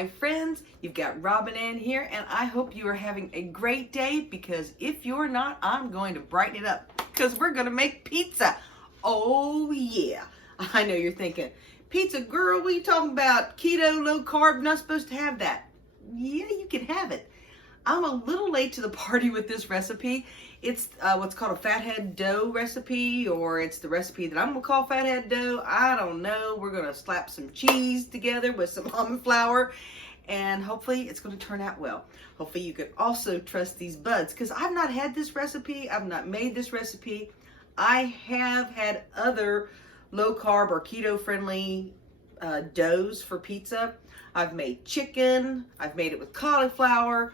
my friends. You've got Robin Ann here, and I hope you are having a great day, because if you're not, I'm going to brighten it up, because we're going to make pizza. Oh yeah. I know you're thinking, pizza girl, what are you talking about? Keto, low carb, not supposed to have that. Yeah, you can have it. I'm a little late to the party with this recipe. It's what's called a fathead dough recipe, or it's the recipe that I'm going to call fathead dough. I don't know. We're going to slap some cheese together with some almond flour, and hopefully it's going to turn out well. Hopefully you can also trust these buds, because I've not had this recipe. I've not made this recipe. I have had other low carb or keto friendly doughs for pizza. I've made chicken. I've made it with cauliflower.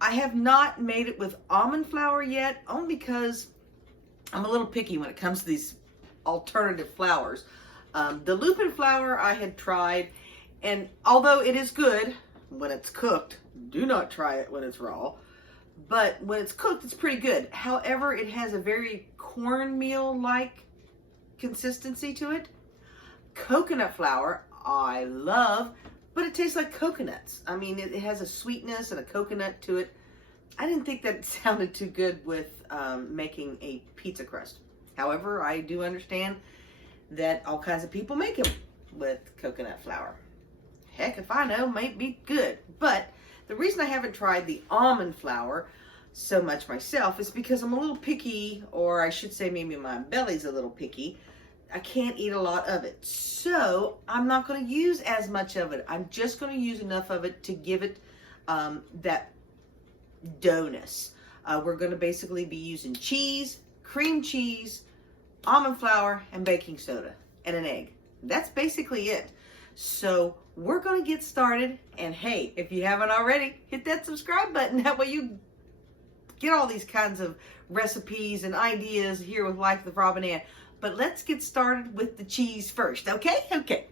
I have not made it with almond flour yet, only because I'm a little picky when it comes to these alternative flours. The lupin flour I had tried, and although it is good when it's cooked, do not try it when it's raw, but when it's cooked, it's pretty good. However, it has a very cornmeal-like consistency to it. Coconut flour, I love, but it tastes like coconuts. I mean, it has a sweetness and a coconut to it. I didn't think that sounded too good with making a pizza crust. However, I do understand that all kinds of people make them with coconut flour. Heck, if I know, might be good. But the reason I haven't tried the almond flour so much myself is because I'm a little picky, or I should say maybe my belly's a little picky. I can't eat a lot of it. So I'm not going to use as much of it. I'm just going to use enough of it to give it that doughness. We're going to basically be using cheese, cream cheese, almond flour, and baking soda, and an egg. That's basically it. So we're going to get started. And hey, if you haven't already, hit that subscribe button. That way you get all these kinds of recipes and ideas here with Life with Robin Ann. But let's get started with the cheese first, okay? Okay.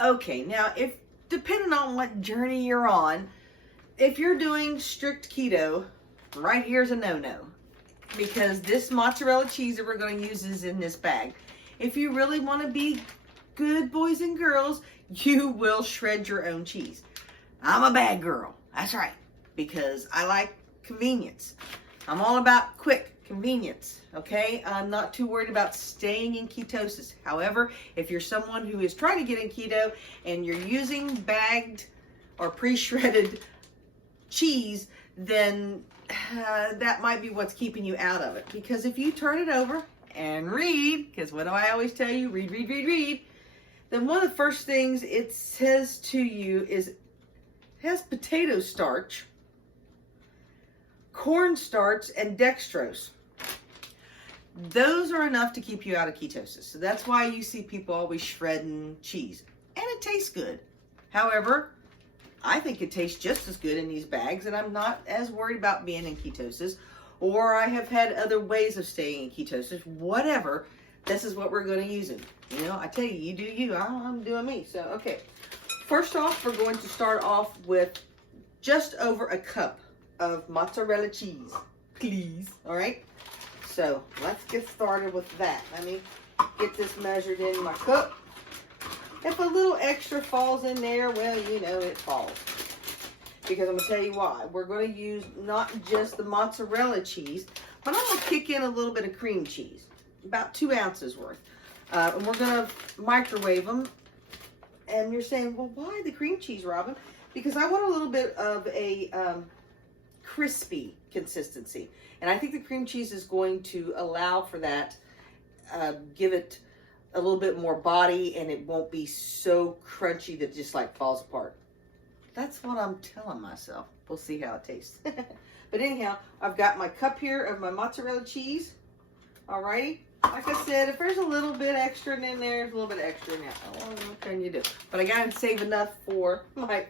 Okay, now if, depending on what journey you're on, if you're doing strict keto, right here's a no-no. Because this mozzarella cheese that we're going to use is in this bag. If you really want to be good boys and girls, you will shred your own cheese. I'm a bad girl, that's right, because I like convenience. I'm all about quick convenience, okay? I'm not too worried about staying in ketosis. However, if you're someone who is trying to get in keto and you're using bagged or pre-shredded cheese, then that might be what's keeping you out of it. Because if you turn it over and read, because what do I always tell you? Read, read, read, read. Then one of the first things it says to you is it has potato starch, cornstarch, and dextrose. Those are enough to keep you out of ketosis. So that's why you see people always shredding cheese. And it tastes good. However, I think it tastes just as good in these bags, and I'm not as worried about being in ketosis. Or I have had other ways of staying in ketosis. Whatever, this is what we're going to use it. You know, I tell you, you do you. I'm doing me. So, okay. First off, we're going to start off with just over a cup of mozzarella cheese, please. All right. So let's get started with that. Let me get this measured in my cup. If a little extra falls in there, well, you know it falls. Because I'm going to tell you why. We're going to use not just the mozzarella cheese, but I'm going to kick in a little bit of cream cheese. About 2 ounces worth. And we're going to microwave them. And you're saying, well, why the cream cheese, Robin? Because I want a little bit of a crispy consistency. And I think the cream cheese is going to allow for that, give it a little bit more body, and it won't be so crunchy that it just like falls apart. That's what I'm telling myself. We'll see how it tastes. But anyhow, I've got my cup here of my mozzarella cheese. Alrighty. Like I said, if there's a little bit extra in there, there's a little bit extra in there. What can you do? But I gotta save enough for my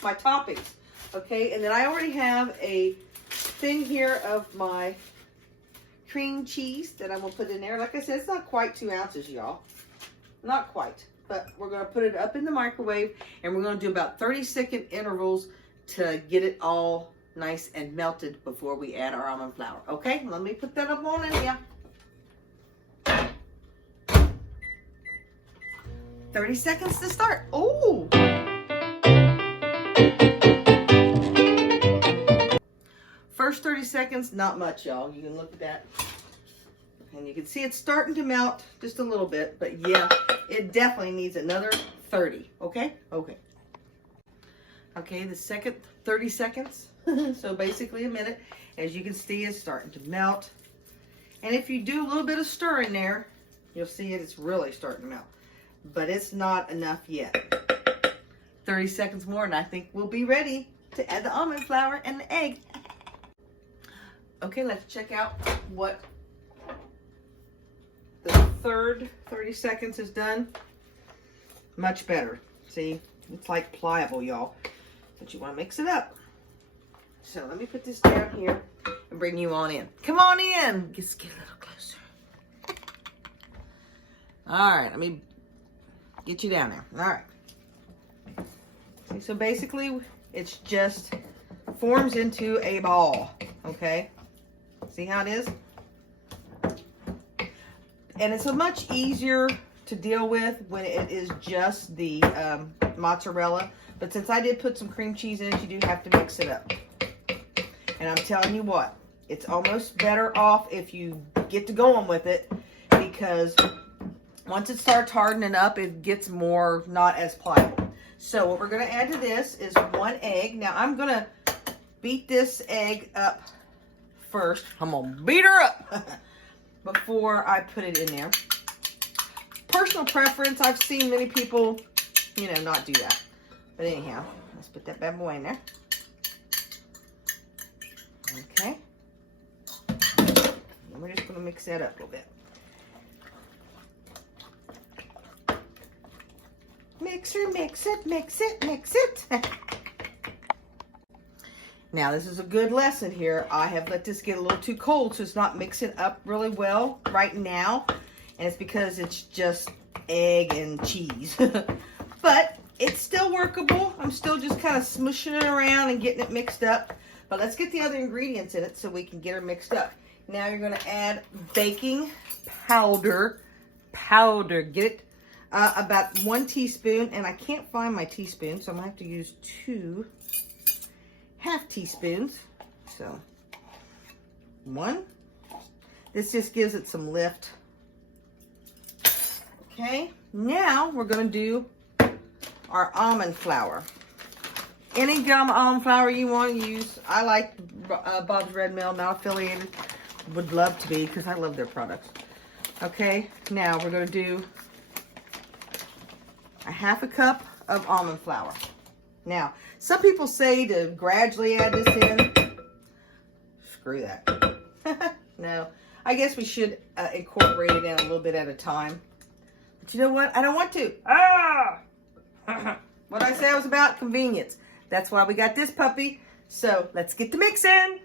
toppings. Okay, and then I already have a thing here of my cream cheese that I'm going to put in there. Like I said, it's not quite 2 ounces, y'all. Not quite. But we're going to put it up in the microwave, and we're going to do about 30-second intervals to get it all nice and melted before we add our almond flour. Okay, let me put that up on in here. 30 seconds to start. Oh! First 30 seconds, not much, y'all. You can look at that. And you can see it's starting to melt just a little bit. But yeah, it definitely needs another 30. Okay? Okay. Okay, the second 30 seconds. So basically a minute. As you can see, it's starting to melt. And if you do a little bit of stir in there, you'll see it's really starting to melt. But it's not enough yet. 30 seconds more and I think we'll be ready to add the almond flour and the egg. Okay, let's check out what the third 30 seconds is done. Much better. See, it's like pliable, y'all. But you want to mix it up. So let me put this down here and bring you on in. Come on in. Just get a little closer. All right, let me get you down there. All right. See, so basically, it's just forms into a ball. Okay. See how it is? And it's a much easier to deal with when it is just the mozzarella. But since I did put some cream cheese in it, you do have to mix it up. And I'm telling you what, it's almost better off if you get to going with it, because once it starts hardening up, it gets more not as pliable. So what we're going to add to this is 1 egg. Now I'm going to beat this egg up first. I'm going to beat her up before I put it in there. Personal preference, I've seen many people, not do that. But anyhow, let's put that bad boy in there. Okay. And we're just going to mix that up a little bit. Mixer, mix it, mix it, mix it. Now, this is a good lesson here. I have let this get a little too cold, so it's not mixing up really well right now. And it's because it's just egg and cheese. But it's still workable. I'm still just kind of smushing it around and getting it mixed up. But let's get the other ingredients in it so we can get her mixed up. Now you're going to add baking powder. Get it? About 1 teaspoon. And I can't find my teaspoon, so I'm going to have to use 2 half teaspoons. So 1. This just gives it some lift. Okay. Now we're going to do our almond flour. Any gum almond flour you want to use. I like Bob's Red Mill, not affiliated. Would love to be because I love their products. Okay, now we're going to do a 1/2 cup of almond flour. Now, some people say to gradually add this in. Screw that. No, I guess we should incorporate it in a little bit at a time. But you know what? I don't want to. What I said was about convenience. That's why we got this puppy. So let's get the mix in.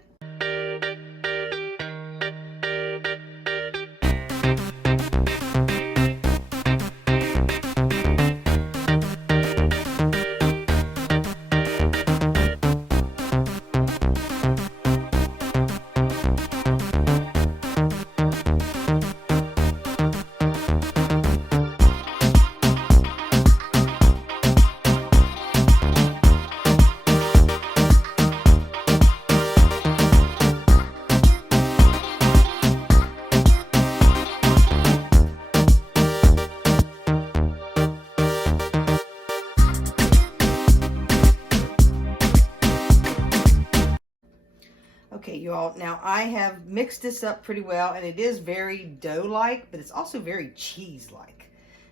Okay, you all, now I have mixed this up pretty well, and it is very dough-like, but it's also very cheese-like.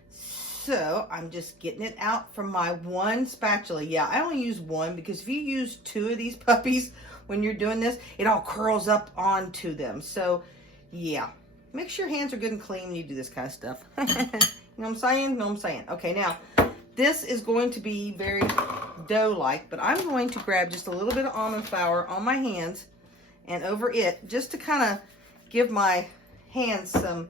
So I'm just getting it out from my 1 spatula. Yeah, I only use 1 because if you use 2 of these puppies when you're doing this, it all curls up onto them. So yeah, make sure your hands are good and clean when you do this kind of stuff. You know what I'm saying? You know what I'm saying? Okay, now this is going to be very dough-like, but I'm going to grab just a little bit of almond flour on my hands and over it, just to kind of give my hands some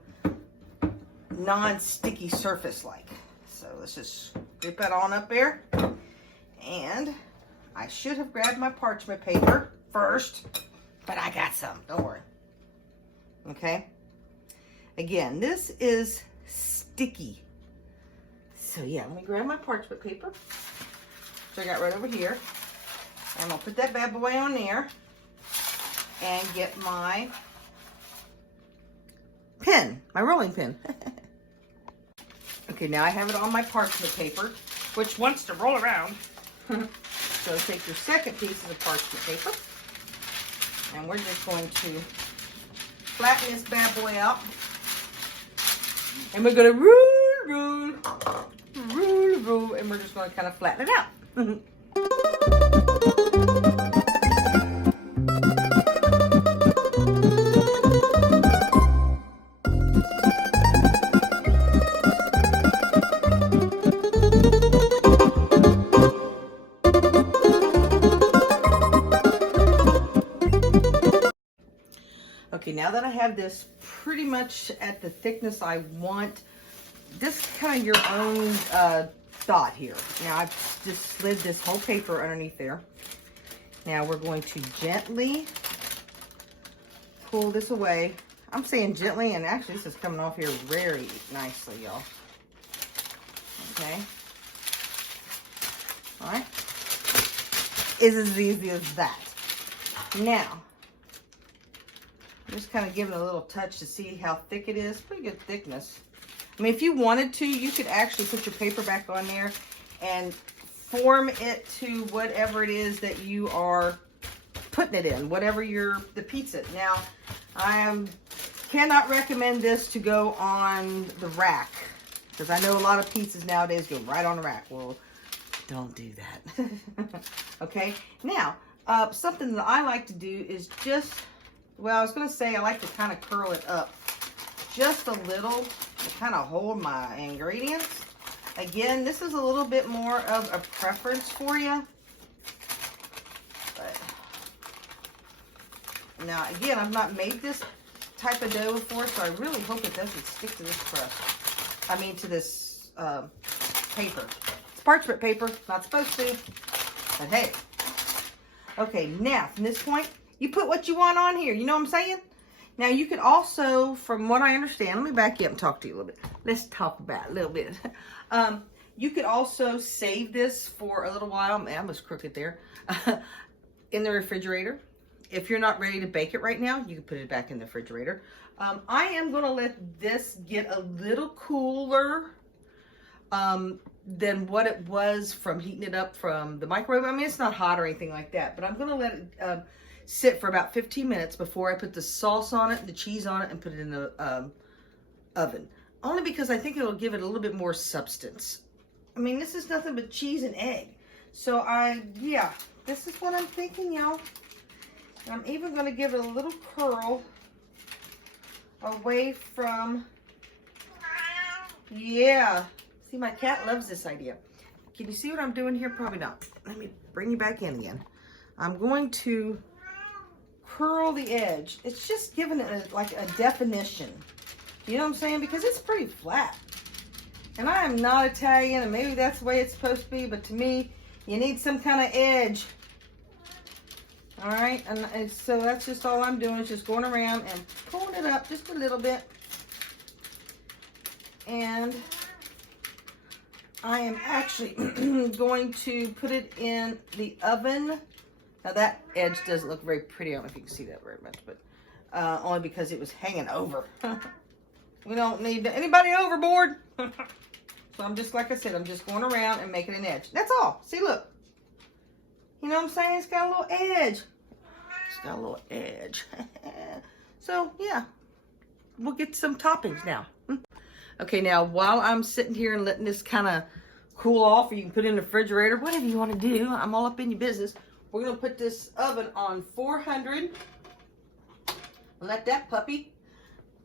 non-sticky surface like. So let's just dip that on up there. And I should have grabbed my parchment paper first, but I got some, don't worry. Okay. Again, this is sticky. So yeah, let me grab my parchment paper, which I got right over here. I'm gonna put that bad boy on there and get my pen, my rolling pin. Okay, now I have it on my parchment paper, which wants to roll around. So take your second piece of the parchment paper, and we're just going to flatten this bad boy out. And we're going to roll, and we're just going to kind of flatten it out. Okay, now that I have this pretty much at the thickness I want, this is kind of your own thought here. Now I've just slid this whole paper underneath there. Now we're going to gently pull this away. I'm saying gently, and actually this is coming off here very nicely, y'all. Okay. All right. It's as easy as that. Now, just kind of giving it a little touch to see how thick it is. Pretty good thickness. I mean, if you wanted to, you could actually put your paper back on there and form it to whatever it is that you are putting it in, whatever the pizza. Now, cannot recommend this to go on the rack, because I know a lot of pizzas nowadays go right on the rack. Well, don't do that. Okay, now, something that I like to do is just, well, I was going to say I like to kind of curl it up just a little to kind of hold my ingredients. Again, this is a little bit more of a preference for you. But now, again, I've not made this type of dough before, so I really hope it doesn't stick to this crust. I mean, to this paper. It's parchment paper, not supposed to, but hey. Okay, now, from this point, you put what you want on here. You know what I'm saying? Now, you can also, from what I understand, let me back you up and talk to you a little bit. Let's talk about it a little bit. You could also save this for a little while. Man, I was crooked there. In the refrigerator. If you're not ready to bake it right now, you can put it back in the refrigerator. I am going to let this get a little cooler than what it was from heating it up from the microwave. I mean, it's not hot or anything like that, but I'm going to let it sit for about 15 minutes before I put the sauce on it, the cheese on it, and put it in the oven. Only because I think it'll give it a little bit more substance. I mean, this is nothing but cheese and egg. So yeah, this is what I'm thinking, y'all. I'm even going to give it a little curl away from, yeah. See, my cat loves this idea. Can you see what I'm doing here? Probably not. Let me bring you back in again. I'm going to curl the edge. It's just giving it like a definition. You know what I'm saying? Because it's pretty flat. And I am not Italian, and maybe that's the way it's supposed to be, but to me, you need some kind of edge. All right, and so that's just all I'm doing is just going around and pulling it up just a little bit. And I am actually going to put it in the oven. Now that edge doesn't look very pretty. I don't know if you can see that very much, but only because it was hanging over. We don't need anybody overboard. So I'm just, like I said, I'm just going around and making an edge. That's all. See, look. You know what I'm saying? It's got a little edge. It's got a little edge. So, yeah. We'll get some toppings now. Okay, now, while I'm sitting here and letting this kind of cool off, or you can put it in the refrigerator, whatever you want to do. I'm all up in your business. We're going to put this oven on 400. Let that puppy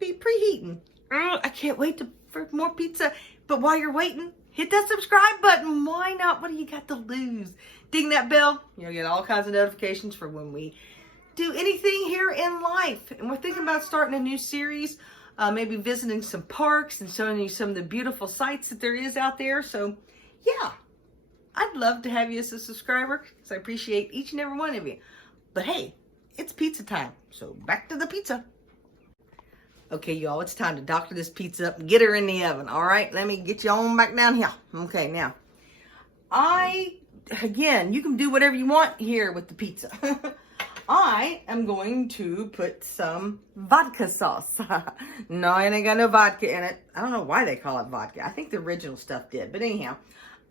be preheating. I can't wait for more pizza. But while you're waiting, hit that subscribe button. Why not? What do you got to lose? Ding that bell. You'll get all kinds of notifications for when we do anything here in life. And we're thinking about starting a new series. Maybe visiting some parks and showing you some of the beautiful sights that there is out there. So, yeah. I'd love to have you as a subscriber because I appreciate each and every one of you. But hey, it's pizza time. So back to the pizza. Okay, y'all, it's time to doctor this pizza up and get her in the oven. All right, let me get you on back down here. Okay, now, again, you can do whatever you want here with the pizza. I am going to put some vodka sauce. No, it ain't got no vodka in it. I don't know why they call it vodka. I think the original stuff did. But anyhow,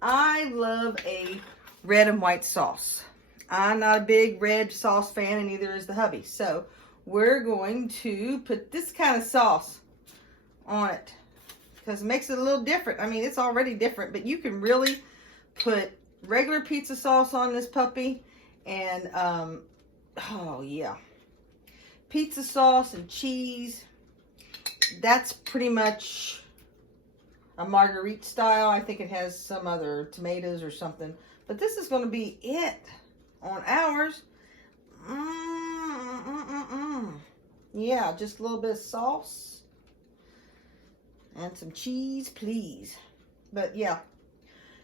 I love a red and white sauce. I'm not a big red sauce fan, and neither is the hubby. So we're going to put this kind of sauce on it because it makes it a little different. I mean, it's already different, but you can really put regular pizza sauce on this puppy. And, oh yeah, pizza sauce and cheese. That's pretty much a marguerite style. I think it has some other tomatoes or something. But this is going to be it on ours. Yeah, just a little bit of sauce and some cheese, please. But yeah,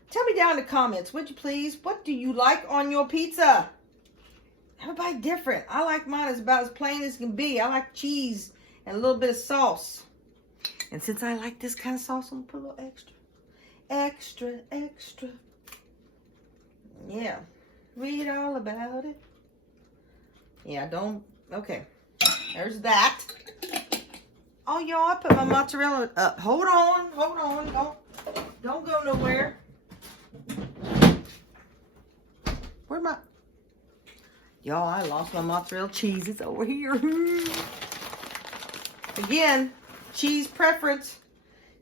tell me down in the comments, would you please? What do you like on your pizza? Everybody different. I like mine as about as plain as can be. I like cheese and a little bit of sauce. And since I like this kind of sauce, I'm going to put a little extra. Extra, extra. Yeah. Read all about it. Yeah, don't. Okay. There's that. Oh, y'all, I put my mozzarella up. Hold on. Hold on. Don't go nowhere. Where'd my... Y'all, I lost my mozzarella cheese. It's over here. Again, cheese preference.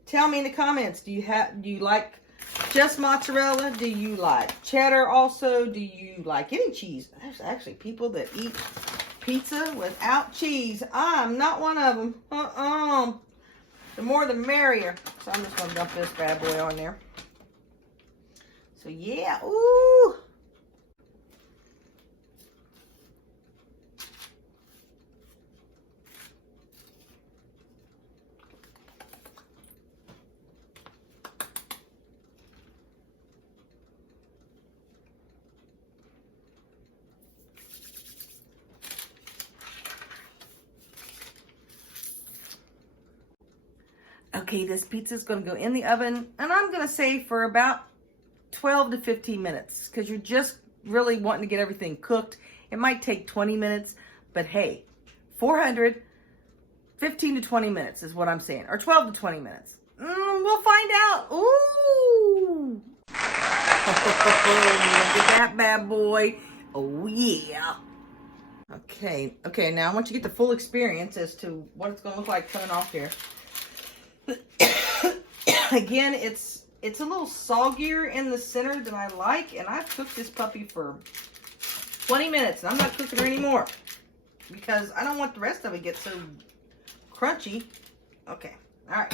Tell me in the comments. Do you like just mozzarella? Do you like cheddar also? Do you like any cheese? There's actually people that eat pizza without cheese. I'm not one of them. The more the merrier. So I'm just going to dump this bad boy on there. So yeah. Ooh. Okay, this pizza is going to go in the oven, and I'm going to say for about 12 to 15 minutes, because you're just really wanting to get everything cooked. It might take 20 minutes, but hey, 400, 15 to 20 minutes is what I'm saying, or 12 to 20 minutes. We'll find out. Ooh. Look at that bad boy. Oh, yeah. Okay, now I want you to get the full experience as to what it's going to look like coming off here. Again, it's a little soggier in the center than I like, and I've cooked this puppy for 20 minutes, and I'm not cooking her anymore because I don't want the rest of it to get so crunchy. Okay, all right.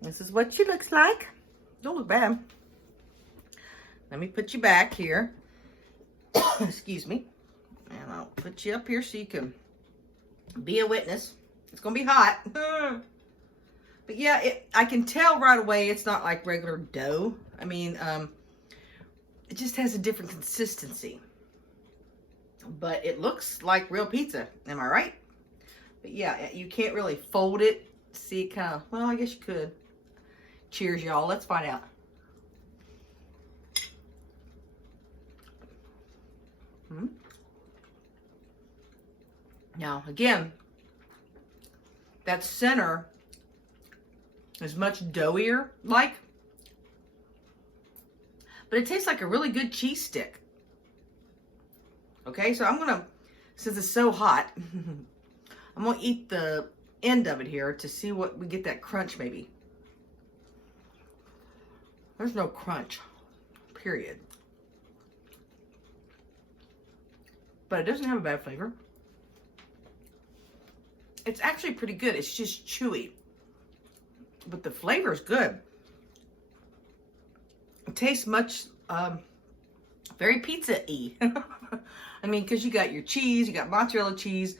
This is what she looks like. Don't look bad. Let me put you back here. Excuse me. And I'll put you up here so you can be a witness. It's going to be hot. But yeah, I can tell right away it's not like regular dough. I mean, it just has a different consistency. But it looks like real pizza. Am I right? But yeah, you can't really fold it. See, kind of, well, I guess you could. Cheers, y'all. Let's find out. Now, again, that center is much doughier, like, but it tastes like a really good cheese stick. Okay, so I'm gonna, since it's so hot, I'm gonna eat the end of it here to see what we get that crunch maybe. There's no crunch, period. But it doesn't have a bad flavor. It's actually pretty good. It's just chewy. But the flavor is good. It tastes much, very pizza-y. I mean, because you got your cheese, you got mozzarella cheese,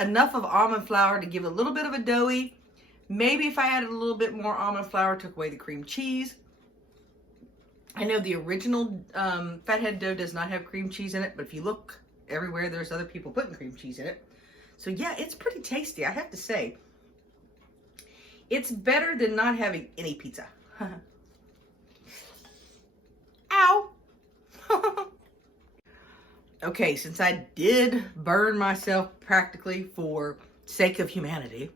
enough of almond flour to give a little bit of a doughy. Maybe if I added a little bit more almond flour, took away the cream cheese. I know the original fathead dough does not have cream cheese in it, but if you look everywhere, there's other people putting cream cheese in it. So yeah, it's pretty tasty, I have to say. It's better than not having any pizza. Ow! Okay, since I did burn myself practically for sake of humanity,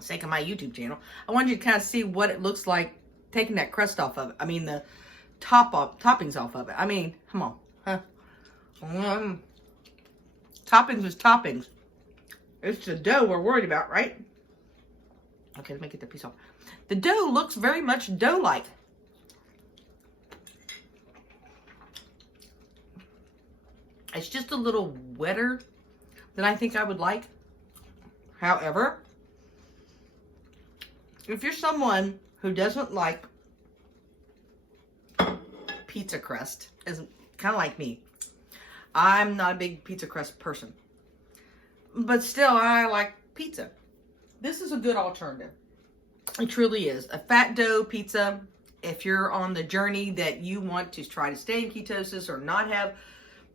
sake of my YouTube channel, I wanted you to kind of see what it looks like taking that crust off of it. I mean, the toppings off of it. I mean, come on. Huh? Toppings is toppings. It's the dough we're worried about, right? Okay, let me get the piece off. The dough looks very much dough-like. It's just a little wetter than I think I would like. However, if you're someone who doesn't like pizza crust, is kind of like me, I'm not a big pizza crust person. But still, I like pizza. This is a good alternative. It truly is. A fat dough pizza, if you're on the journey that you want to try to stay in ketosis or not have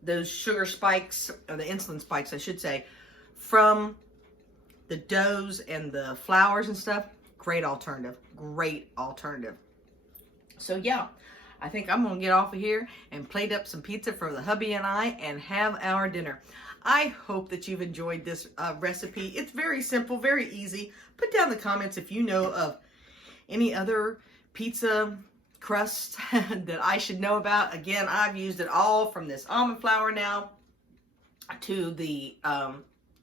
those sugar spikes, or the insulin spikes, I should say, from the doughs and the flours and stuff, great alternative. Great alternative. So yeah, I think I'm going to get off of here and plate up some pizza for the hubby and I and have our dinner. I hope that you've enjoyed this recipe. It's very simple, very easy. Put down in the comments if you know of any other pizza crust that I should know about. Again, I've used it all from this almond flour now to the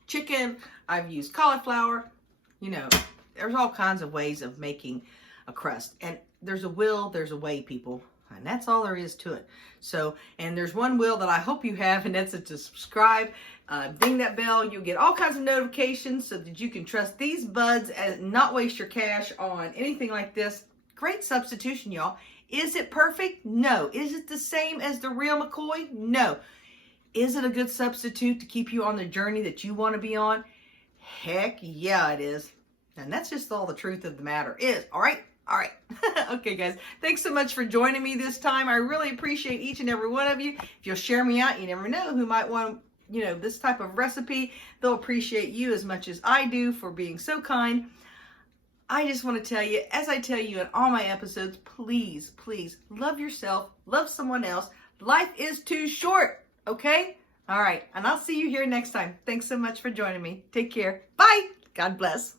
chicken. I've used cauliflower. You know, there's all kinds of ways of making a crust. And there's a will, there's a way, people. And that's all there is to it. So, and there's one will that I hope you have, and that's to subscribe, ding that bell. You'll get all kinds of notifications so that you can trust these buds and not waste your cash on anything like this. Great substitution, y'all. Is it perfect? No. Is it the same as the real McCoy? No. Is it a good substitute to keep you on the journey that you want to be on? Heck yeah, it is. And that's just all the truth of the matter is. All right? All right. Okay, guys. Thanks so much for joining me this time. I really appreciate each and every one of you. If you'll share me out, you never know who might want, you know, this type of recipe. They'll appreciate you as much as I do for being so kind. I just want to tell you, as I tell you in all my episodes, please, please love yourself, love someone else. Life is too short, okay? All right, and I'll see you here next time. Thanks so much for joining me. Take care. Bye. God bless.